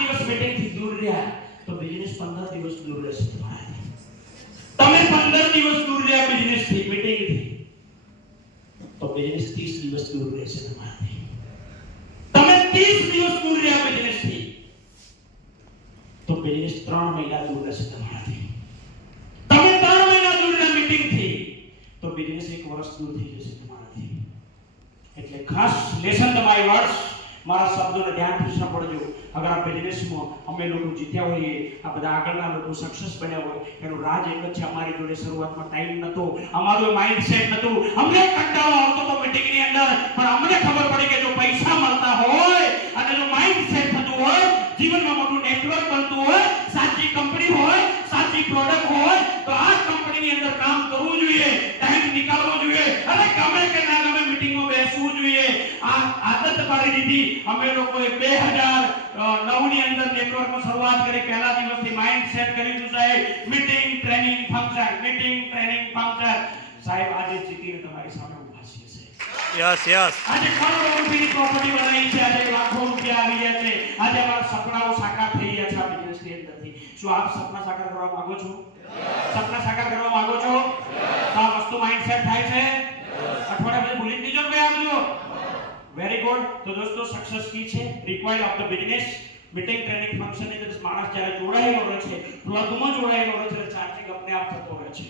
દિવસ મીટિંગ થી દૂર રહ્યા તો બિઝનેસ 15 દિવસ દૂર રહેશે તમારાથી. તમે 15 દિવસ દૂર રહ્યા બિઝનેસ થી મીટિંગ થી તો બિઝનેસ 30 દિવસ દૂર રહેશે તમારાથી. તમે 30 દિવસ દૂર રહ્યા બિઝનેસ થી તો બિઝનેસ 3 મહિના દૂર રહેશે તમારાથી. તમે 3 મહિના દૂર રહ્યા મીટિંગ થી તો બિઝનેસ 1 વર્ષ દૂર થઈ જશે તમારાથી. એટલે ખાસ લેસન ધ માય વર્ડ્સ, મારા શબ્દોને ધ્યાનથી સાંભળજો. અગર આ બિઝનેસમાં અમે લોકો જીત્યા હોઈએ, આ બધા આગળના લોકો સક્સેસ બન્યા હોય, એનું રાજ એક જ છે. અમારી જોડે શરૂઆતમાં ટાઈમ નતો, અમારું માઇન્ડસેટ નતું, અમને કંટાળો આવતો તો મીટિંગની અંદર, પણ અમને ખબર પડી કે જો પૈસા મળતા હોય અને જો માઇન્ડસેટ થતું હોય, જીવનમાં મોટું નેટવર્ક બનતું હોય, સાચી કંપની હોય, સાચી પ્રોડક્ટ હોય, તો આ કંપનીની અંદર કામ કરવું જોઈએ, ટાઈમ નીકાળવો જોઈએ, અને ગમે કે ના ગમે મીટિંગમાં બેસવું જોઈએ. આ આદત પાડી દીધી અમે લોકોએ 2009 ની અંદર નેટવર્કમાં શરૂઆત કરી. પહેલા દિવસથી માઇન્ડ સેટ કરી દીધું સાહેબ, meeting training function, meeting training function. સાહેબ આજે જીતીને તમારી સામે ઊભા છીએ. Yes yes. આજે કરોડો રૂપિયાની પ્રોપર્ટી બનાવી છે, આજે લાખો રૂપિયા આવી ગયા છે, આજે અમારા સપનાઓ સાકાર થઈ રહ્યા છે આ બિઝનેસની અંદરથી. શું આપ સપના સાકાર કરવા માંગો છો? સપના સાકાર કરવા માંગો છો? તો આ વસ્તુ માઇન્ડ સેટ થાય છે? અઠવાડિયા પછી ભૂલી દીજો કે આ બધું? Very good. તો દોસ્તો, સક્સેસ કી છે required of the business meeting training function ની અંદર માણસ જ્યારે જોડાયેલો રહે છે, ક્લબમાં જોડાયેલો રહે છે, ચાર્જિંગ અપને આપ થતો રહે છે.